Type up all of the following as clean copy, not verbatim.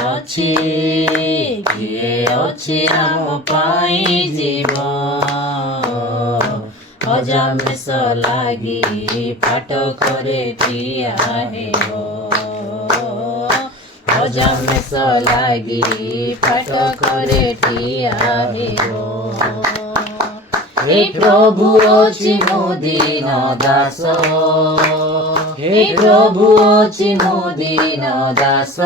ଅଛି କିଏ ଅଛି ଆମ ପାଇଁ ଜୀବନ ଅଜାମେଷ ଲାଗି ଫାଟକରେ ଠିଆ ହେବ ଅଜାମେଷ ଲାଗି ଫାଟକରେ ଠିଆ ହେବ हे प्रभु अछि मो दीन दास हे प्रभु अछि मो दीन दास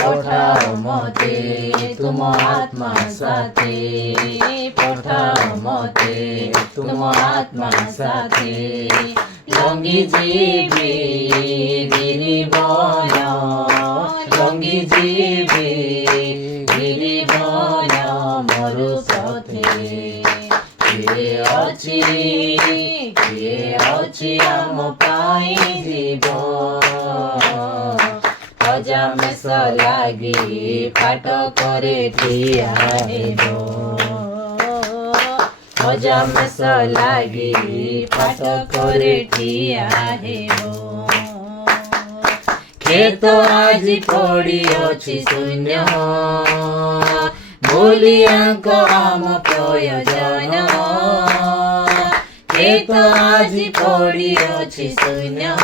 पठाओ मते तुम आत्मा साथे पठाओ मते तुम आत्मा साथे लंगी जीवी गिरिबन लंगी जीवी गिरिबन मरु किए अछि आम पाई जीवन अजामेष लागि फाटकरे ठिया हेबो अजामेष लागि फाटकरे ठिया हेबो खेत आज पड़ी अछि शून्य बोलियाक आम प्रयोजन खेत आज पड़ी अछि शून्य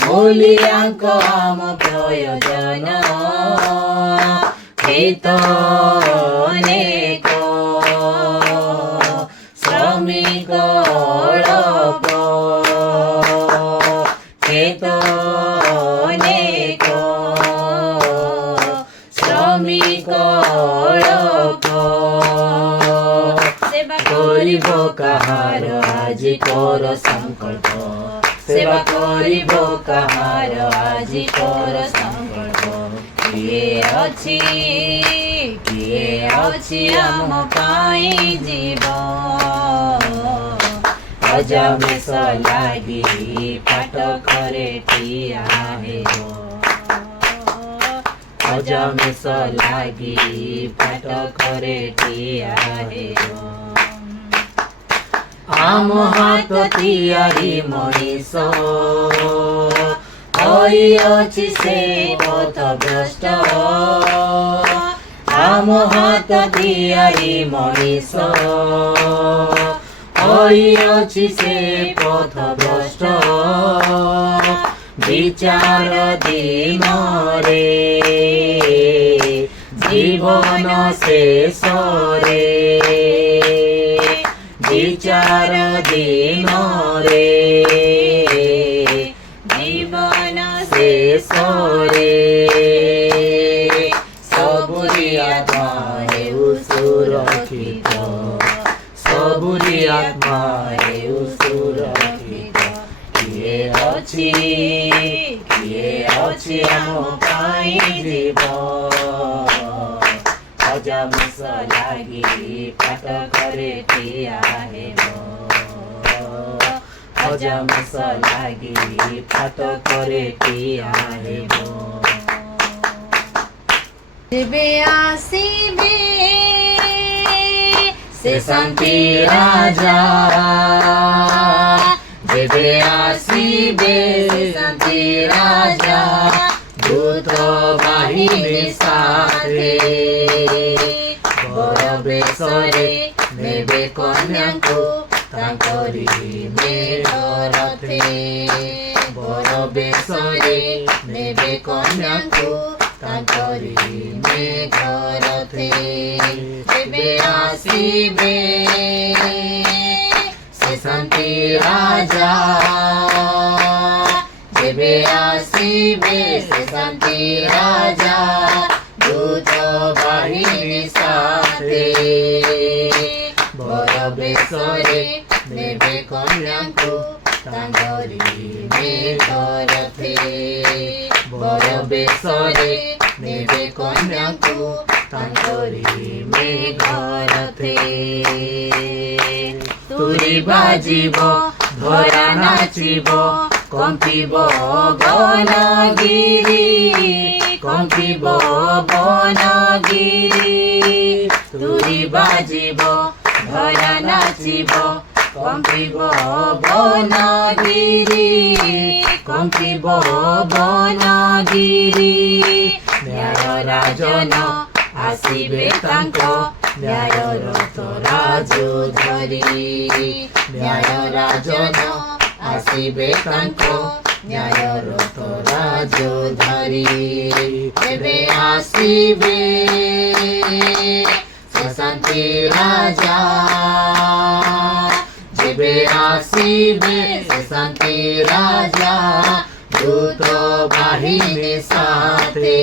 बोलियाक आम प्रयोजन खेत अनेक श्रमिक अल्प खेत अनेक श्रमिक करिब काहार आज कर संकल्प सेवा करिब काहार आज कर संकल्प किए अछि आम पाई जीवन अजामेष लागि फाटकरे ठिया हेबो अजामेष लागि फाटकरे ठिया हेबो आम हाथ तियारी मनीष अछि से पथभ्रष्ट आम हाथ तियारी मनीष अछि से पथभ्रष्ट विचार दिन रे जीवन शेष रे विचार दिन रे जीवन शेष रे सबुरी आत्मा हेउ सुरक्षित सबुरी आत्मा हेउ सुरक्षित किए अछि आम पाई जीवन अजामेष लागि फाटकरे ठिया हेबो अजामेष लागि फाटकरे ठिया हेबो जेबे आसिबे से शांति राजा जेबे आसिबे से शांति राजा दूत बाहिनी साथे बर बेशरे नेबे कन्याको तांकरी मेघ रथे बर बेशरे नेबे कन्याको तांकरी मेघ रथे जेबे आसिबे से शांति राजा जेबे आसिबे से शांति राजा दूत बाहिनी साथे बर बेशरे नेबे कन्याको तांगरी मेघ रथे बर बेशरे नेबे कन्याको तांगरी मेघ रथे तुरी बाजिब धरा नाचिब कंपिब बनगिरी कंपिब बनगिरी तुरी बाजिब धरा नाचिब কম্পিব বনগিরি কম্পিব বনগিরি ন্যায় রাজন আসিবে তাঙ্ক ন্যায় রথ রাজু ধরি ন্যায় রাজন আসিবে তাঙ্ক ন্যায় রথ রাজু ধরি এবে আসিবে সে শান্তি রাজা যেবে আসিবে সে শান্তি রাজা দূত বাহিনী সাথে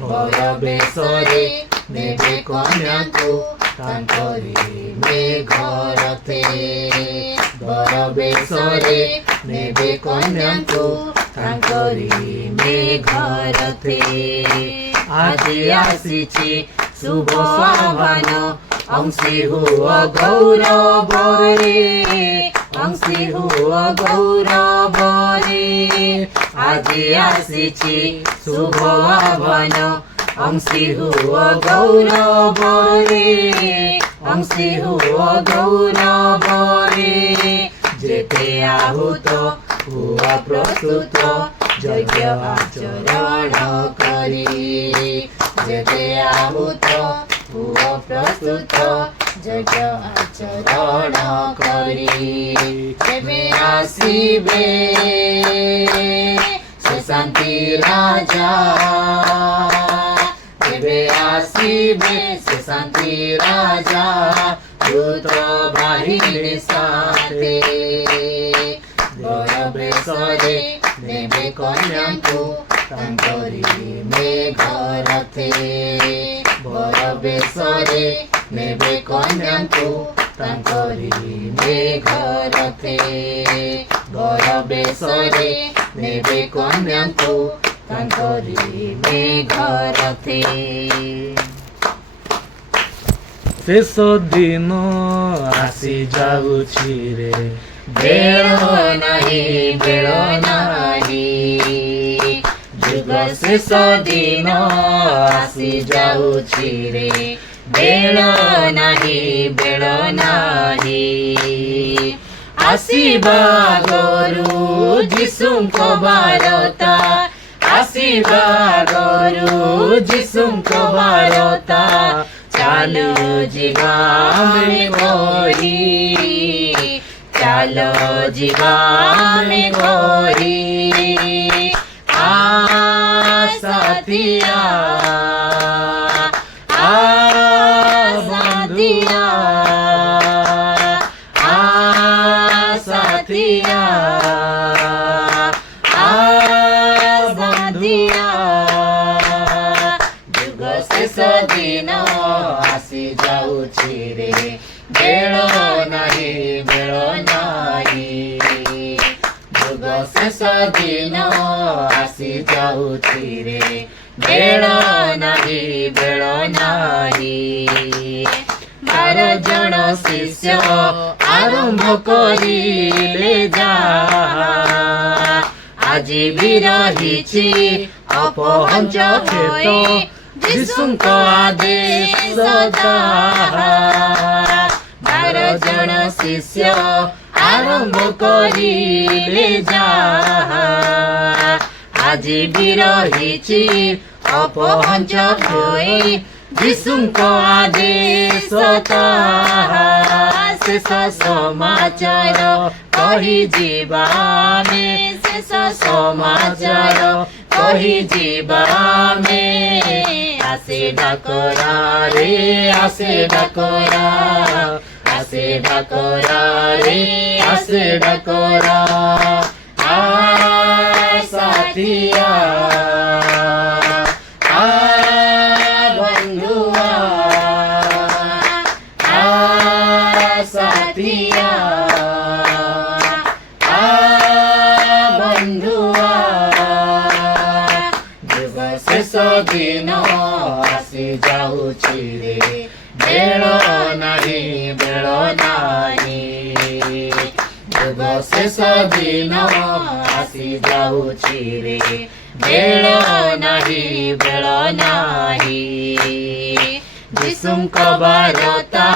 বড় বেশরে নেবে কন্যাକୁ ତାଙ୍କରି ମେଘରଥେ ବର ବେଶରେ ନେବେ କନ୍ୟାକୁ ତାଙ୍କରି ମେଘରଥେ ଆଜି ଆସିଛି ଶୁଭ ଆହ୍ୱାନ ଅଂଶୀ ହୁଅ ଗୌରବରେ ଅଂଶୀ ହୁଅ ଗୌରବରେ ଆଜି ଆସିଛି ଶୁଭ ଆହ୍ୱାନ ଅଂଶୀ ହୁଅ ଗୌରବରେ ଅଂଶୀ ହୁଅ ଗୌରବରେ ଯେତେ ଆହୁତ ହୁଅ ପ୍ରସ୍ତୁତ ଯଜ୍ଞ ଆଚରଣ କରି ଯେତେ ଆହୁତ ହୁଅ ପ୍ରସ୍ତୁତ ଯଜ୍ଞ ଆଚରଣ କରି କେବେ ଆସିବେ ସେ ଶାନ୍ତି ରାଜା କେବେ ଆସିବେ ସେ ଶାନ୍ତି ରାଜା ଦୂତ ବାହିନୀ ସାଥେ ବର ବେଶରେ ନେବେ କନ୍ୟାକୁ ତାଙ୍କରି ମେଘରଥେ ବର ବେଶରେ ନେବେ କନ୍ୟାକୁ ତାଙ୍କରି ମେଘରଥେ ବର ବେଶରେ ନେବେ କନ୍ୟାକୁ ତାଙ୍କରି ମେଘରଥେ ଶେଷ ଦିନ ଆସି ଯାଉଛି ରେ ବେଳ ନାହିଁ ବେଳ ନାହିଁ ଯୁଗ ଶେଷ ଦିନ ଆସି ଯାଉଛି ରେ ବେଳ ନାହିଁ ବେଳ ନାହିଁ ଆସିବା ଗରୁ ଯୀଶୁଙ୍କ ବାରତା ଆସିବା ଗରୁ ଯୀଶୁଙ୍କ ବାରତା ଚାଲ ଯିବା ଆମେ ଗରି ଚାଲ ଯିବା ଆମେ ଗରି ସାଥିଆ ବନ୍ଧୁଆ ସାଥିଆ ବନ୍ଧୁଆ ଯୁଗ ଶେଷ ଦିନ ଆସି ଯାଉଛି ରେ ବେଳ ନାହିଁ ବେଳ ନାହିଁ ଯୁଗ ଶେଷ ଦିନ ଆସି ଯାଉଛି ରେ ବେଳ ନାହିଁ ବେଳ ନାହିଁ 12 ଜଣ ଶିଷ୍ୟ ଆରମ୍ଭ କରିଲେ ଯା ଆଜି ବି ରହିଛି ଅପହଞ୍ଚ କ୍ଷେତ ଯୀଶୁଙ୍କ ଆଦେଶ ଯାହା 12 ଜଣ ଶିଷ୍ୟ ଆରମ୍ଭ କରିଲେ ଯାହା ଆଜି ବି ରହିଛି ଅପହଞ୍ଚ ହୋଇ ଯୀଶୁଙ୍କ ଆଦେଶ ତାହା ଶେଷ ସମାଚାର କହିଯିବା ଆମେ ଶେଷ ସମାଚାର କହିଯିବା ଆମେ ଆସେ ଡାକରା ରେ ଆସେ ଡାକରା ଆସେ ଡାକରା ରେ ଆସେ ଡାକରା ସାଥିଆ ବନ୍ଧୁଆ ସାଥିଆ ବନ୍ଧୁଆ ଯୁଗ ଶେଷ ଦିନ ଆସି ଯାଉଛି ରେ ବେଳ ନାହିଁ ବେଳ ନାହିଁ ଯୁଗ ଶେଷ ଦିନ ଆସି ଯାଉଛି ରେ ବେଳ ନାହିଁ ବେଳ ନାହିଁ ଯୀଶୁଙ୍କ ବାରତା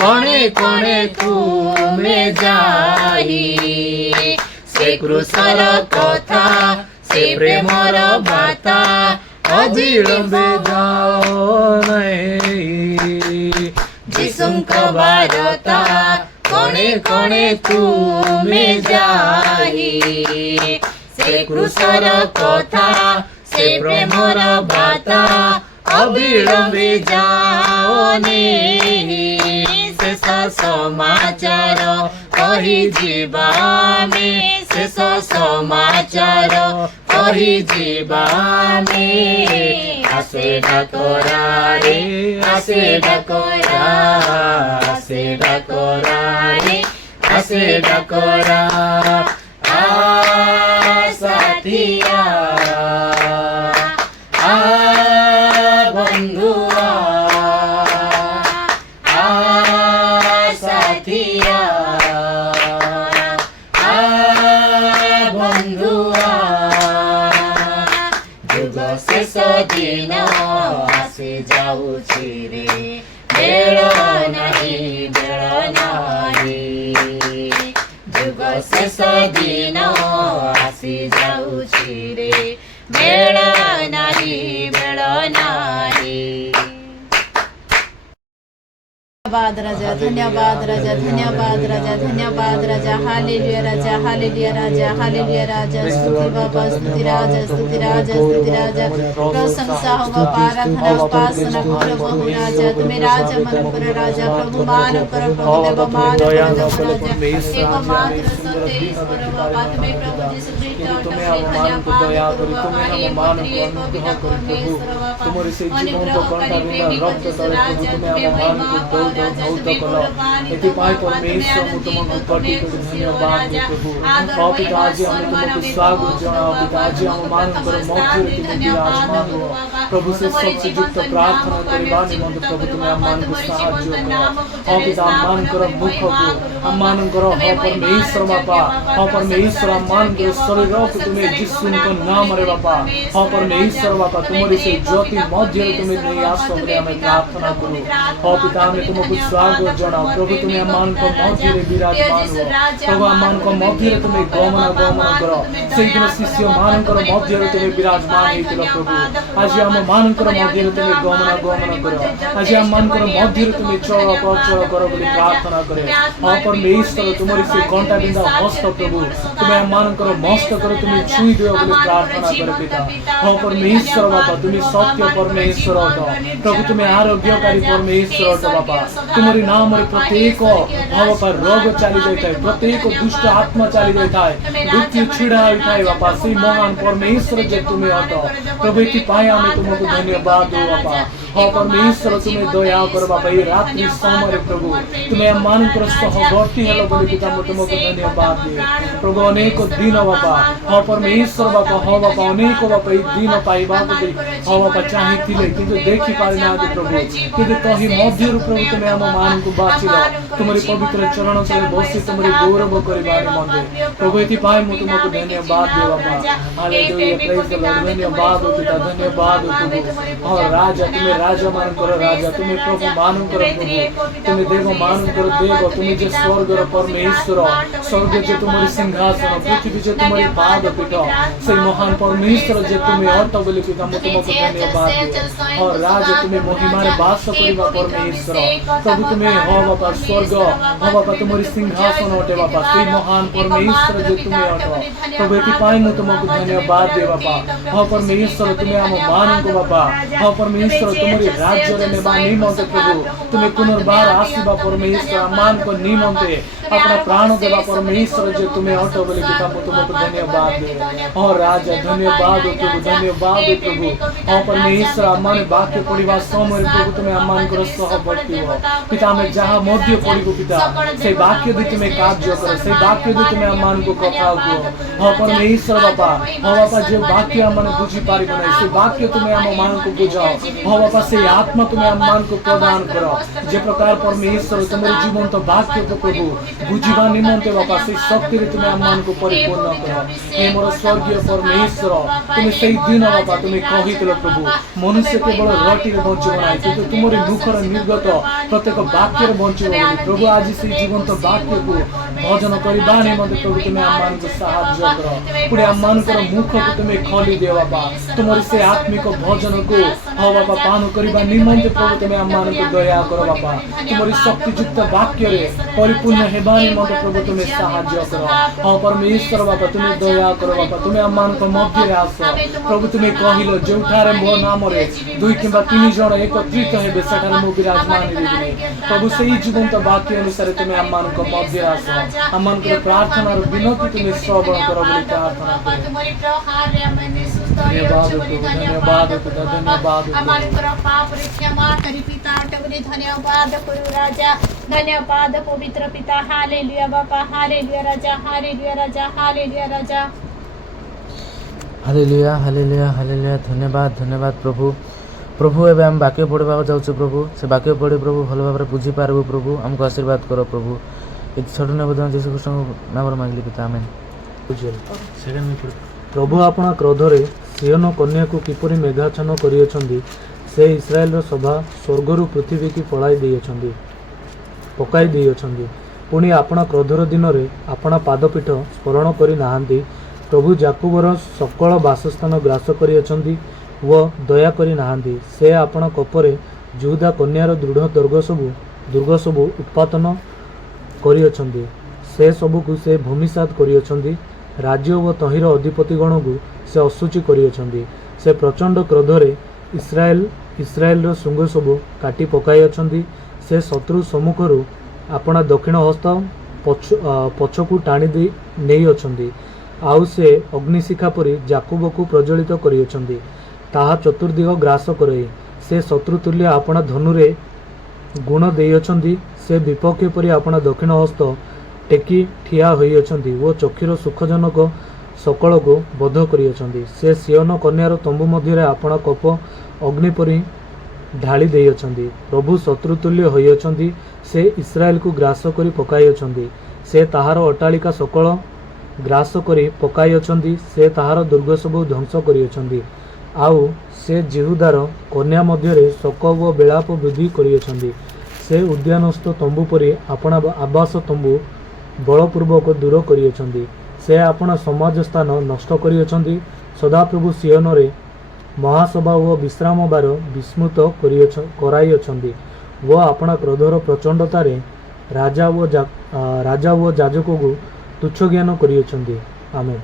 କଣେ କଣେ ତୁମେ ଯାଇ ସେ କୃଷର କଥା ସେ ପ୍ରେମର ବାର୍ତ୍ତା ଅବିଳମ୍ବେ ଯାଅ ନାହିଁ ଯୀଶୁଙ୍କ ବାରତା କଣେ କଣେ ତୁମେ ଯାଇ ସେ କୃଷର କଥା ସେ ପ୍ରେମର ବାର୍ତ୍ତା ଅବିଳମ୍ବେ ଯାଅନି ଶେଷ ସମାଚାର କହିଯିବା ଆମେ ଶେଷ ସମାଚାର କହିଯିବା ଆମେ ଆସେ ଡାକରାରେ ଆସେ ଡାକରା ଆସେ ଡାକରାରେ ଆସେ ଡାକରା ସାଥିଆ বন্ধুয়া সাথিয়া বন্ধুয়া যুগ শেষ দিন আসি যাଉଛି রে বেଳ ନାହିଁ বেଳ ନାହିଁ ଯୁଗ ଶେଷ ଦିନ ଆସି ଯାଉଛି ରେ ବେଳ ନାହିଁ ବେଳ ନାହିଁ धन्यवाद राजा धन्यवाद राजा धन्यवाद राजा धन्यवाद राजा हालेलुया राजा हालेलुया राजा हालेलुया राजा स्तुति बाबा स्तुति राजा स्तुति राजा स्तुति राजा प्रशंसा हो बाबा आराधना उपासना करो बहु राजा तुम्हें राजा मन पर राजा प्रभु मान कर प्रभु देव मान कर जब राजा एक मात्र सत्य ईश्वर बाबा तुम्हें प्रभु यीशु ख्रीष्ट तुम्हें धन्यवाद तुम्हें मान एक बिना परमेश्वर बाबा अनुग्रह करी प्रेमी राजा तुम्हें महिमा एथिपाई परमेश्वर मु तुमको कोटि कोटि धन्यवाद प्रभु पिता आज हम तुमको स्वागत जनाओ पिता आज हम मान कर मौके तुम विराजमान हो प्रभु से सबसे युक्त प्रार्थना करिबानी मन प्रभु तुम्हें मान को साहाय्य करो पिता मान कर मुख को हम मान कर हो परमेश्वर बापा हो परमेश्वर मान कर शरीर को तुम्हें यीशु को नाम रे बापा हो परमेश्वर बापा तुम्हारी से ज्योति मध्य तुम्हें नहीं आसो रे हमें प्रार्थना करो हो पिता में तुमको स्वागत जनाओ प्रभु तुम्हें मान को मध्य रे विराजमान हो प्रभु मान को मध्य रे तुम्हें गमन करो से दिन शिष्य मान कर मध्य रे तुम्हें विराजमान हेतिलो प्रभु आज हम मान कर मध्य रे तुम्हें गमन करो आज हम मान कर मध्य रे तुम्हें चल करो बोली प्रार्थना करे हां परमेश्वर तुम्हारी से घंटा बिंदा हस्त प्रभु तुम्हें मान कर मस्त करो तुम्हें छुई दियो बोली प्रार्थना करे पिता हां परमेश्वर बाबा तुम्हें सत्य परमेश्वर हो प्रभु तुम्हें आरोग्यकारी परमेश्वर हो बाबा तुम्हारी नाम रे प्रत्येक भाव पर रोग चली जाता है प्रत्येक दुष्ट आत्मा चली जाता है मृत्यु छिड़ा होता है बाबा से महान परमेश्वर जे तुम्हें हटो प्रभु की पाए हमें तुमको धन्यवाद दो बाबा हाँ परमेश्वर तुम्हें दया कर बाबा ये रात्रि समय प्रभु तुम्हें मान कर सहवर्ती हेलो बोली पिता मैं तुमको धन्यवाद दे प्रभु अनेक दिन बाबा हाँ परमेश्वर बापा हाँ बापा अनेक बापा ये दिन पाइबा हाँ बापा चाहिए किंतु देखी पारे ना प्रभु किंतु कहीं मध्य प्रभु तुम्हें हम मान को बाचिल तुम्हारी पवित्र चरण से बसी तुम्हारी गौरव करिबार मन प्रभु एथि पाए मैं तुमको धन्यवाद दे बाबा हालेलुया प्रेज द लॉर्ड धन्यवाद हो पिता धन्यवाद हो प्रभु और राजा तुम्हें राजा मान करो राजा तुम्हें प्रभु मान करो प्रभु तुम्हें देव मान करो देव तुम्हें जे स्वर्ग रो परमेश्वर स्वर्ग जे तुम्हारी सिंहासन पृथ्वी जे तुम्हारी पाद पीठ से महान परमेश्वर जे तुम्हें हट बोली पिता मैं तुमको धन्यवाद दे और राजा तुम्हें महिमा रे वास करिबा परमेश्वर प्रभु तुम्हें हो बाबा स्वर्ग हो बाबा तुम्हारी सिंहासन हटे बाबा से महान परमेश्वर जे तुम्हें हट प्रभु एथि पाए मैं तुमको धन्यवाद दे बाबा हो परमेश्वर तुम्हें हम मान को बाबा हो परमेश्वर तुम्हारी राज्य रे नेबा निमंते प्रभु तुम्हें पुनर्बार आसीबा परमेश्वर मान को निमंते अपना प्राण देवा परमेश्वर जे तुम्हें हट बोली पिता मैं तुमको धन्यवाद दे और राजा धन्यवाद प्रभु धन्यवाद प्रभु और परमेश्वर मान वाक्य पढ़िबा समय प्रभु तुम्हें मान कर सहवर्ती हो पिता में जहाँ मध्य पढ़िबो पिता से वाक्य दी तुम्हें कार्य करो से वाक्य दी तुम्हें मान को कथा को हाँ परमेश्वर बापा हाँ बापा जो वाक्य मन बुझी पारि बने से वाक्य तुम्हें हम मान को बुझाओ हाँ बापा से आत्मा तुम्हें हम मान को प्रदान करो जे प्रकार परमेश्वर तुम्हारे जीवन तो वाक्य को प्रभु बुझिबा निमंते बापा से शक्ति रे तुम्हें हम मान को परिपूर्ण करो हे मोर स्वर्गीय परमेश्वर तुम्हें सही दिन बापा तुम्हें कहितलो କହିଲ ପ୍ରଭୁ ମନୁଷ୍ୟ କେବଳ ରୋଟିରେ ବଞ୍ଚିବ ନାହିଁ କିନ୍ତୁ ତୁମରି ମୁଖର ନିର୍ଗତ ପ୍ରତ୍ୟେକ ବାକ୍ୟରେ ବଞ୍ଚିବ ବୋଲି ପ୍ରଭୁ ଆଜି ସେଇ ଜୀବନ୍ତ ବାକ୍ୟକୁ ଭଜନ କରିବା ନିମନ୍ତେ ପ୍ରଭୁ ତୁମେ ଆମମାନଙ୍କୁ ସାହାଯ୍ୟ କର ପୁଣି ଆମମାନଙ୍କର ମୁଖକୁ ତୁମେ ଖୋଲି ଦିଅ ବାପା ତୁମରି ସେ ଆତ୍ମିକ ଭଜନକୁ ହଁ ବାପା ପାଳନ କରିବା ନିମନ୍ତେ ପ୍ରଭୁ ତୁମେ ଆମମାନଙ୍କୁ ଦୟା କର ବାପା ତୁମରି ଶକ୍ତିଯୁକ୍ତ ବାକ୍ୟରେ ପରିପୂର୍ଣ୍ଣ ହେବା ନିମନ୍ତେ ପ୍ରଭୁ ତୁମେ ସାହାଯ୍ୟ କର ହଁ ପରମେଶ୍ୱର ବାପା ତୁମେ ଦୟା କର ବାପା ତୁମେ ଆମମାନଙ୍କ ମଧ୍ୟରେ ଆସ ପ୍ରଭୁ ତୁମେ କହିଲ ଯେଉଁଠାରେ ମୋ ନାମରେ 2 କିମ୍ବା 3 ଜଣ ଏକତ୍ରିତ ହେବେ ସେଠାରେ ମୁଁ ବିରାଜମାନ ହେବି ପ୍ରଭୁ ସେଇ ଜୀବନ୍ତ ବାକ୍ୟ ଅନୁସାରେ ତୁମେ ଆମମାନଙ୍କ ମଧ୍ୟରେ ଆସ ଆମମାନଙ୍କର ପ୍ରାର୍ଥନାର ବିନତି ତୁମେ ଶ୍ରବଣ କର ବୋଲି ପ୍ରାର୍ଥନା କର ଧନ୍ୟବାଦ ଧନ୍ୟବାଦ ଆମମାନଙ୍କର ପାପରେ କ୍ଷମା କରି ପିତା ବୋଲି ଧନ୍ୟବାଦ କରୁ ରାଜା ଧନ୍ୟବାଦ ପବିତ୍ର ପିତା ହାଲେଲୁୟା ବାପା ହାଲେଲୁୟା ରାଜା ହାଲେଲୁୟା ରାଜା ହାଲେଲୁୟା ରାଜା ହାଲେଲୁୟା ହାଲେଲୁୟା ହାଲେଲୁୟା ଧନ୍ୟବାଦ ଧନ୍ୟବାଦ ପ୍ରଭୁ ପ୍ରଭୁ ଏବେ ଆମେ ବାକ୍ୟ ପଢ଼ିବାକୁ ଯାଉଛୁ ପ୍ରଭୁ ସେ ବାକ୍ୟ ପଢ଼ି ପ୍ରଭୁ ଭଲ ଭାବରେ ବୁଝିପାରିବୁ ପ୍ରଭୁ ଆମକୁ ଆଶୀର୍ବାଦ କର ପ୍ରଭୁ ଏ ଛୋଟ ନିବେଦନ ଯୀଶୁ ଖ୍ରୀଷ୍ଟଙ୍କ ନାମରେ ମାଗିଲି ପିତା ଆମେନ୍। ପ୍ରଭୁ ଆପଣ କ୍ରୋଧରେ ସିୟୋନ କନ୍ୟାକୁ କିପରି ମେଘାଚ୍ଛନ୍ନ କରିଅଛନ୍ତି ସେ ଇସ୍ରାଏଲର ସଭା ସ୍ୱର୍ଗରୁ ପୃଥିବୀକି ପକାଇ ଦେଇଅଛନ୍ତି ପୁଣି ଆପଣ କ୍ରୋଧର ଦିନରେ ଆପଣ ପାଦପୀଠ ସ୍ମରଣ କରି ନାହାନ୍ତି ପ୍ରଭୁ ଜାକୁବର ସକଳ ବାସସ୍ଥାନ ଗ୍ରାସ କରିଅଛନ୍ତି ଓ ଦୟା କରି ନାହାନ୍ତି ସେ ଆପଣ କୋପରେ ଯୁହୁଦା କନ୍ୟାର ଦୃଢ଼ ଦୁର୍ଗ ସବୁ ଉତ୍ପାତନ କରିଅଛନ୍ତି ସେ ସବୁକୁ ସେ ଭୂମିସାତ କରିଅଛନ୍ତି ରାଜ୍ୟ ଓ ତହିଁର ଅଧିପତିଗଣକୁ ସେ ଅଶୁଚି କରିଅଛନ୍ତି ସେ ପ୍ରଚଣ୍ଡ କ୍ରୋଧରେ ଇସ୍ରାଏଲର ଶୃଙ୍ଗ ସବୁ କାଟି ପକାଇଅଛନ୍ତି ସେ ଶତ୍ରୁ ସମ୍ମୁଖରୁ ଆପଣା ଦକ୍ଷିଣ ହସ୍ତ ପଛକୁ ଟାଣି ନେଇଅଛନ୍ତି ଆଉ ସେ ଅଗ୍ନିଶିଖା ପରି ଜାକୁବକୁ ପ୍ରଜ୍ୱଳିତ କରିଅଛନ୍ତି ତାହା ଚତୁର୍ଦିଗ ଗ୍ରାସ କରାଇ ସେ ଶତ୍ରୁତୁଲ୍ୟ ଆପଣା ଧନୁରେ ଗୁଣ ଦେଇଅଛନ୍ତି ସେ ବିପକ୍ଷ ପରି ଆପଣା ଦକ୍ଷିଣ ହସ୍ତ ଟେକି ଠିଆ ହୋଇଅଛନ୍ତି ଓ ଚକ୍ଷୁର ସୁଖଜନକ ସକଳକୁ ବଧ କରିଅଛନ୍ତି ସେ ସିୟୋନ କନ୍ୟାର ତମ୍ବୁ ମଧ୍ୟରେ ଆପଣା କୋପ ଅଗ୍ନି ପରି ଢାଳି ଦେଇଅଛନ୍ତି ପ୍ରଭୁ ଶତ୍ରୁତୁଲ୍ୟ ହୋଇଅଛନ୍ତି ସେ ଇସ୍ରାଏଲକୁ ଗ୍ରାସ କରି ପକାଇଅଛନ୍ତି ସେ ତାହାର ଅଟ୍ଟାଳିକା ସକଳ ଗ୍ରାସ କରି ପକାଇଅଛନ୍ତି ସେ ତାହାର ଦୁର୍ଗ ସବୁ ଧ୍ୱଂସ କରିଅଛନ୍ତି ଆଉ ସେ ଜିହୁଦାର କନ୍ୟା ମଧ୍ୟରେ ଶୋକ ଓ ବିଳାପ ବୃଦ୍ଧି କରିଅଛନ୍ତି ସେ ଉଦ୍ୟାନସ୍ଥ ତମ୍ବୁ ପରି ଆପଣା ଆବାସ ତମ୍ବୁ ବଳପୂର୍ବକ ଦୂର କରିଅଛନ୍ତି ସେ ଆପଣା ସମାଜ ସ୍ଥାନ ନଷ୍ଟ କରିଅଛନ୍ତି ସଦାପ୍ରଭୁ ସିୟୋନରେ ମହାସଭା ଓ ବିଶ୍ରାମ ବାର ବିସ୍ମୃତ କରାଇଅଛନ୍ତି ଓ ଆପଣା କ୍ରୋଧର ପ୍ରଚଣ୍ଡତାରେ ରାଜା ଓ ଯାଜକକୁ ତୁଚ୍ଛ ଜ୍ଞାନ କରିଅଛନ୍ତି ଆମେନ୍।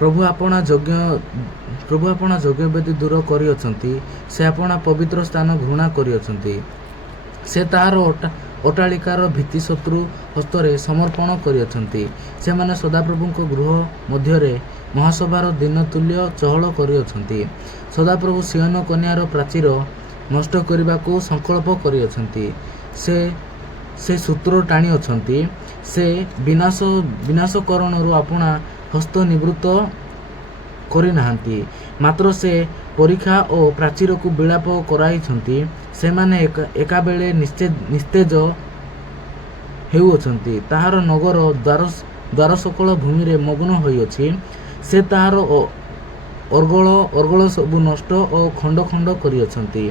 ପ୍ରଭୁ ଆପଣା ଯଜ୍ଞ ବେଦୀ ଦୂର କରିଅଛନ୍ତି ସେ ଆପଣା ପବିତ୍ର ସ୍ଥାନ ଘୃଣା କରିଅଛନ୍ତି ସେ ତାହାର ଅଟ୍ଟାଳିକାର ଭିତ୍ତି ଶତ୍ରୁ ହସ୍ତରେ ସମର୍ପଣ କରିଅଛନ୍ତି ସେମାନେ ସଦାପ୍ରଭୁଙ୍କ ଗୃହ ମଧ୍ୟରେ ମହାସଭାର ଦିନ ତୁଲ୍ୟ ଚହଳ କରିଅଛନ୍ତି ସଦାପ୍ରଭୁ ସିୟୋନ କନ୍ୟାର ପ୍ରାଚୀର ନଷ୍ଟ କରିବାକୁ ସଂକଳ୍ପ କରିଅଛନ୍ତି ସେ ସୂତ୍ର ଟାଣିଅଛନ୍ତି ସେ ବିନାଶକରଣରୁ ଆପଣା ହସ୍ତ ନିବୃତ୍ତ କରିନାହାନ୍ତି ମାତ୍ର ସେ ପରୀକ୍ଷା ଓ ପ୍ରାଚୀରକୁ ବିଳାପ କରାଇଛନ୍ତି ସେମାନେ ଏକାବେଳେ ନିସ୍ତେଜ ହେଉଅଛନ୍ତି ତାହାର ନଗର ଦ୍ୱାର ସକଳ ଭୂମିରେ ମଗ୍ନ ହୋଇଅଛି ସେ ତାହାର ଅର୍ଗଳ ସବୁ ନଷ୍ଟ ଓ ଖଣ୍ଡ ଖଣ୍ଡ କରିଅଛନ୍ତି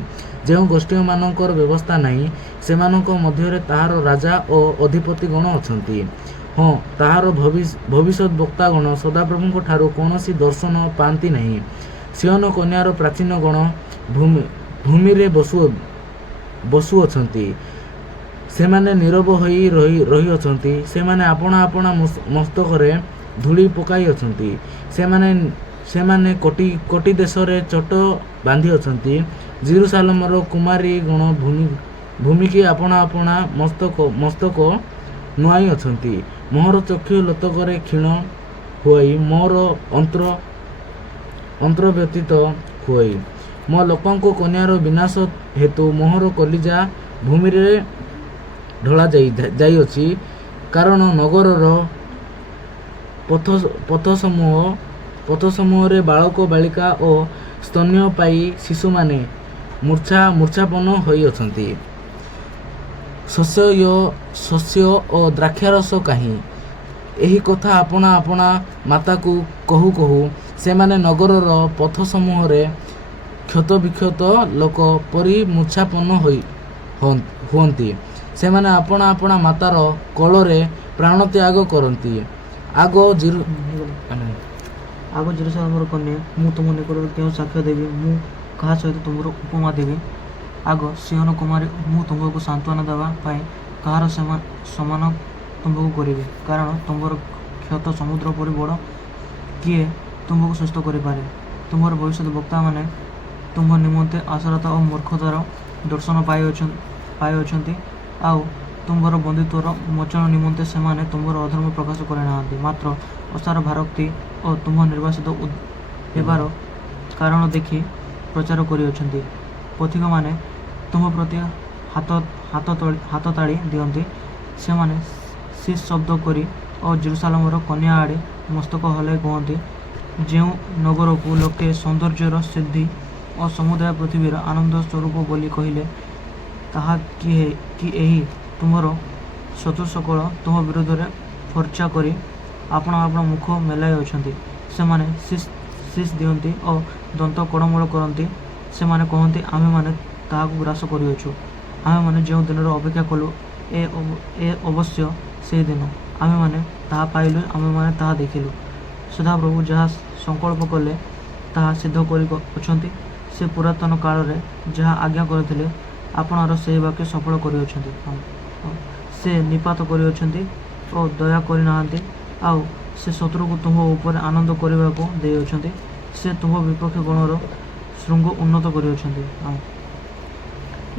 ଯେଉଁ ଗୋଷ୍ଠୀମାନଙ୍କର ବ୍ୟବସ୍ଥା ନାହିଁ ସେମାନଙ୍କ ମଧ୍ୟରେ ତାହାର ରାଜା ଓ ଅଧିପତି ଗଣ ଅଛନ୍ତି ହଁ ତାହାର ଭବିଷ୍ୟତ ବକ୍ତାଗଣ ସଦାପ୍ରଭୁଙ୍କ ଠାରୁ କୌଣସି ଦର୍ଶନ ପାଆନ୍ତି ନାହିଁ ସିୟୋନ କନ୍ୟାର ପ୍ରାଚୀନ ଗଣ ଭୂମିରେ ବସୁଅଛନ୍ତି ସେମାନେ ନୀରବ ହୋଇ ରହିଅଛନ୍ତି ସେମାନେ ଆପଣା ମସ୍ତକରେ ଧୂଳି ପକାଇଅଛନ୍ତି ସେମାନେ କୋଟି ଦେଶରେ ଚୋଟ ବାନ୍ଧିଅଛନ୍ତି ଜେରୁସାଲେମର କୁମାରୀ ଗଣ ଭୂମିକି ଆପଣା ମସ୍ତକ ନୁଆଇଅଛନ୍ତି ମୋହର ଚକ୍ଷୁ ଲୋତକରେ କ୍ଷୀଣ ହୋଇ ମୋର ଅନ୍ତର ବ୍ୟତୀତ ହୋଇ ମୋ ଲୋକଙ୍କ କନ୍ୟାର ବିନାଶ ହେତୁ ମୋହର କଲିଜା ଭୂମିରେ ଢଳା ଯାଇଅଛି କାରଣ ନଗରର ପଥସମୂହରେ ବାଳକ ବାଳିକା ଓ ସ୍ତନ୍ୟପାୟୀ ଶିଶୁମାନେ ମୂର୍ଚ୍ଛାପନ୍ନ ହୋଇଅଛନ୍ତି ଶସ୍ୟ ଓ ଦ୍ରାକ୍ଷାରସ କାହିଁ ଏହି କଥା ଆପଣା ଆପଣା ମାତାକୁ କହୁ କହୁ ସେମାନେ ନଗରର ପଥ ସମୂହରେ କ୍ଷତବିକ୍ଷତ ଲୋକ ପରି ମୂର୍ଚ୍ଛାପନ୍ନ ହୁଅନ୍ତି। ସେମାନେ ଆପଣା ଆପଣା ମାତାର କୋଳରେ ପ୍ରାଣତ୍ୟାଗ କରନ୍ତି। ଆଗ ଜେରୁସାଲେମର କନ୍ୟା, ମୁଁ ତୁମ ନିକଟରେ କେଉଁ ସାକ୍ଷ୍ୟ ଦେବି? ମୁଁ କାହା ସହିତ ତୁମର ଉପମା ଦେବି? ଆଗ ସିଓନ କୁମାରୀ, ମୁଁ ତୁମକୁ ସାନ୍ତ୍ୱନା ଦେବା ପାଇଁ କାହାର ସମାନ ତୁମକୁ କରିବି? କାରଣ ତୁମର କ୍ଷତ ସମୁଦ୍ର ପରି ବଡ଼, କିଏ ତୁମକୁ ସୁସ୍ଥ କରିପାରେ? ତୁମର ଭବିଷ୍ୟତ ବକ୍ତାମାନେ ତୁମ ନିମନ୍ତେ ଆଶାରତା ଓ ମୂର୍ଖତାର ଦର୍ଶନ ପାଇଅଛନ୍ତି, ଆଉ ତୁମର ବନ୍ଧୁତ୍ୱର ମୋଚନ ନିମନ୍ତେ ସେମାନେ ତୁମର ଅଧର୍ମ ପ୍ରକାଶ କରିନାହାନ୍ତି, ମାତ୍ର ଅସାର ଭାରକ୍ତି ଓ ତୁମ ନିର୍ବାସିତ ହେବାର କାରଣ ଦେଖି ପ୍ରଚାର କରିଅଛନ୍ତି। ପଥିକମାନେ ତୁମ ପ୍ରତି ହାତତାଳି ଦିଅନ୍ତି। ସେମାନେ ଶିସ୍ ଶବ୍ଦ କରି ଓ ଜେରୁସାଲେମର କନ୍ୟା ଆଡ଼େ ମସ୍ତକ ହଲାଇ କୁହନ୍ତି, ଯେଉଁ ନଗରକୁ ଲୋକେ ସୌନ୍ଦର୍ଯ୍ୟର ସିଦ୍ଧି ଓ ସମୁଦାୟ ପୃଥିବୀର ଆନନ୍ଦ ସ୍ୱରୂପ ବୋଲି କହିଲେ, ତାହା କି ଏହି ତୁମର ଶତ୍ରୁ ସକଳ ତୁମ ବିରୁଦ୍ଧରେ ଫର୍ଚ୍ଚା କରି ଆପଣା ମୁଖ ମେଲାଇ ଅଛନ୍ତି। ସେମାନେ ଶିସ୍ ଦିଅନ୍ତି ଓ ଦନ୍ତ କଡ଼ମଳ କରନ୍ତି। ସେମାନେ କହନ୍ତି, ଆମ୍ଭେମାନେ ତାହାକୁ ଗ୍ରାସ କରିଅଛୁ। ଆମ୍ଭେମାନେ ଯେଉଁ ଦିନର ଅପେକ୍ଷା କଲୁ, ଏ ଅବଶ୍ୟ ସେହି ଦିନ। ଆମ୍ଭେମାନେ ତାହା ପାଇଲୁ, ଆମ୍ଭେମାନେ ତାହା ଦେଖିଲୁ। ସଦାପ୍ରଭୁ ଯାହା ସଂକଳ୍ପ କଲେ ତାହା ସିଦ୍ଧ କରିଅଛନ୍ତି। ସେ ପୁରାତନ କାଳରେ ଯାହା ଆଜ୍ଞା କରିଥିଲେ, ଆପଣାର ସେହି ବାକ୍ୟ ସଫଳ କରିଅଛନ୍ତି। ସେ ନିପାତ କରିଅଛନ୍ତି ଓ ଦୟା କରିନାହାନ୍ତି, ଆଉ ସେ ଶତ୍ରୁକୁ ତୁମ ଉପରେ ଆନନ୍ଦ କରିବାକୁ ଦେଇଅଛନ୍ତି। ସେ ତୁମ ବିପକ୍ଷ ଗଣର ଶୃଙ୍ଗ ଉନ୍ନତ କରିଅଛନ୍ତି।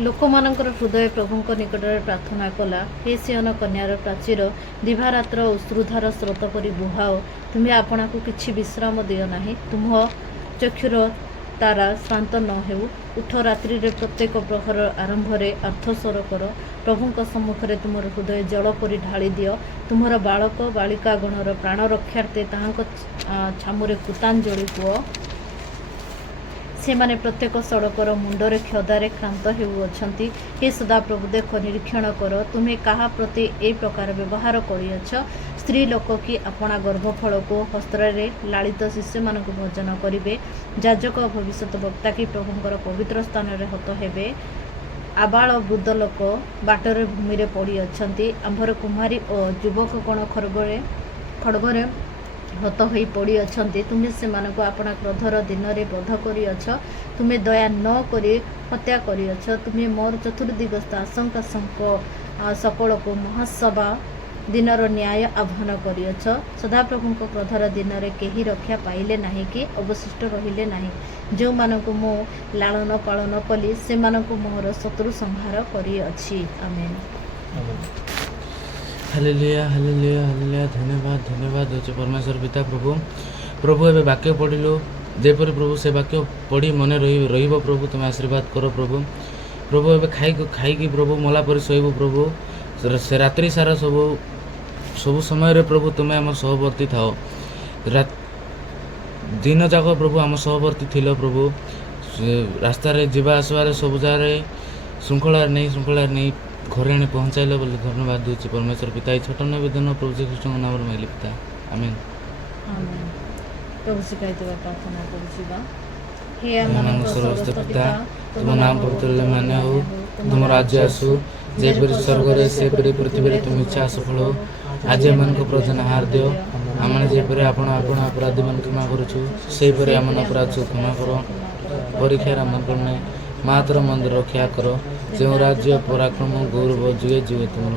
ଲୋକମାନଙ୍କର ହୃଦୟ ପ୍ରଭୁଙ୍କ ନିକଟରେ ପ୍ରାର୍ଥନା କଲା, ହେ ସିୟନ କନ୍ୟାର ପ୍ରାଚୀର, ଦିବାରାତ୍ର ଅଶ୍ରୁଧାର ସ୍ରୋତ ପରି ବୁହାଅ। ତୁମେ ଆପଣାକୁ କିଛି ବିଶ୍ରାମ ଦିଅ ନାହିଁ, ତୁମ ଚକ୍ଷୁର ତାରା ଶ୍ରାନ୍ତ ନ ହେଉ। ଉଠ, ରାତ୍ରିରେ ପ୍ରତ୍ୟେକ ପ୍ରହର ଆରମ୍ଭରେ ଆର୍ତ୍ତସ୍ୱର କର। ପ୍ରଭୁଙ୍କ ସମ୍ମୁଖରେ ତୁମର ହୃଦୟ ଜଳ ପରି ଢାଳି ଦିଅ। ତୁମର ବାଳକ ବାଳିକା ଗଣର ପ୍ରାଣ ରକ୍ଷାର୍ଥେ ତାହାଙ୍କ ଛାମୁରେ କୃତାଞ୍ଜଳି ହୁଅ। ସେମାନେ ପ୍ରତ୍ୟେକ ସଡ଼କର ମୁଣ୍ଡରେ କ୍ଷଦାରେ କ୍ରାନ୍ତ ହେଉଅଛନ୍ତି। ହେ ସଦାପ୍ରଭୁ, ଦେଖ, ନିରୀକ୍ଷଣ କର, ତୁମେ କାହା ପ୍ରତି ଏହି ପ୍ରକାର ବ୍ୟବହାର କରିଅଛ? ସ୍ତ୍ରୀ ଲୋକ କି ଆପଣା ଗର୍ଭଫଳକୁ ହସ୍ତରେ ଲାଳିତ ଶିଶୁମାନଙ୍କୁ ଭୋଜନ କରିବେ? ଯାଜକ ଭବିଷ୍ୟତ ବକ୍ତା କି ପ୍ରଭୁଙ୍କର ପବିତ୍ର ସ୍ଥାନରେ ହତ ହେବେ? ଆବାଳ ବୃଦ୍ଧ ଲୋକ ବାଟରେ ଭୂମିରେ ପଡ଼ିଅଛନ୍ତି। ଆମ୍ଭର କୁମାରୀ ଓ ଯୁବକ ଗଣ ଖଡ଼ଗରେ ହତ ହୋଇ ପଡ଼ିଅଛନ୍ତି। ତୁମେ ସେମାନଙ୍କୁ ଆପଣା କ୍ରୋଧର ଦିନରେ ବଧ କରିଅଛ। ତୁମେ ଦୟା ନ କରି ହତ୍ୟା କରିଅଛ। ତୁମେ ମୋର ଚତୁର୍ଦିଗସ୍ଥ ଆଶଙ୍କା ସକଳକୁ ମହାସଭା ଦିନର ନ୍ୟାୟ ଆହ୍ୱାନ କରିଅଛ। ସଦାପ୍ରଭୁଙ୍କ କ୍ରୋଧର ଦିନରେ କେହି ରକ୍ଷା ପାଇଲେ ନାହିଁ କି ଅବଶିଷ୍ଟ ରହିଲେ ନାହିଁ। ଯେଉଁମାନଙ୍କୁ ମୁଁ ଲାଳନ ପାଳନ କଲି, ସେମାନଙ୍କୁ ମୋର ଶତ୍ରୁ ସଂହାର କରିଅଛି। ଆମେନ୍। Hallelujah, hallelujah, hallelujah. ଧନ୍ୟବାଦ ହେଉଛି ପରମେଶ୍ୱର ପିତା। ପ୍ରଭୁ ଏବେ ବାକ୍ୟ ପଢ଼ିଲୁ, ଯେପରି ପ୍ରଭୁ ସେ ବାକ୍ୟ ପଢ଼ି ମନେ ରହିବ। ପ୍ରଭୁ ତୁମେ ଆଶୀର୍ବାଦ କର। ପ୍ରଭୁ ଏବେ ଖାଇକି ପ୍ରଭୁ ମଲା ପରି ଶୋଇବୁ। ପ୍ରଭୁ ସେ ରାତ୍ରି ସାରା ସବୁ ସମୟରେ ପ୍ରଭୁ ତୁମେ ଆମ ସହବର୍ତ୍ତୀ ଥାଅ। ଦିନ ଯାକ ପ୍ରଭୁ ଆମ ସହବର୍ତ୍ତୀ ଥିଲ। ପ୍ରଭୁ ରାସ୍ତାରେ ଯିବା ଆସିବାରେ ସବୁ ଜାଗାରେ ଶୃଙ୍ଖଳାରେ ନେଇ ଘରେ ଆଣି ପହଞ୍ଚାଇଲ ବୋଲି ଧନ୍ୟବାଦ ଦେଉଛି ପରମେଶ୍ୱର ପିତା। ଏହି ଛୋଟ ନିବେଦନ ପ୍ରଭୁ ଶ୍ରୀକୃଷ୍ଣଙ୍କ ନାମରେ ମାଗିଲି ପିତା, ଆମେନ୍। ପ୍ରଭୁ ଶିଖାଇଥିବା ପ୍ରାର୍ଥନା କରୁଥିବା। ହେ ଆମମାନଙ୍କ ସ୍ୱର୍ଗସ୍ଥ ପିତା, ତୁମ ନାମ ପବିତ୍ର ମାନେ ହେଉ, ତୁମ ରାଜ୍ୟ ଆସୁ, ଯେପରି ସ୍ୱର୍ଗରେ ସେପରି ପୃଥିବୀରେ ତୁମ ଇଚ୍ଛା ସଫଳ ହେଉ। ଆଜି ଏମାନଙ୍କ ଭୋଜନ ଆହାର ଦିଅ। ଆମେ ଯେପରି ଆପଣ ଅପରାଧୀମାନଙ୍କୁ କ୍ଷମା କରୁଛୁ, ସେହିପରି ଆମ ଅପରାଧ କ୍ଷମା କର। ପରୀକ୍ଷାରେ ଆମକୁ ନାହିଁ, ମାତ୍ର ମନ୍ଦିର ରକ୍ଷା କର। ଯେଉଁ ରାଜ୍ୟ ପରାକ୍ରମ ଗୌରବ ଯୁଗେ ଯୁଗେ ତୁମର।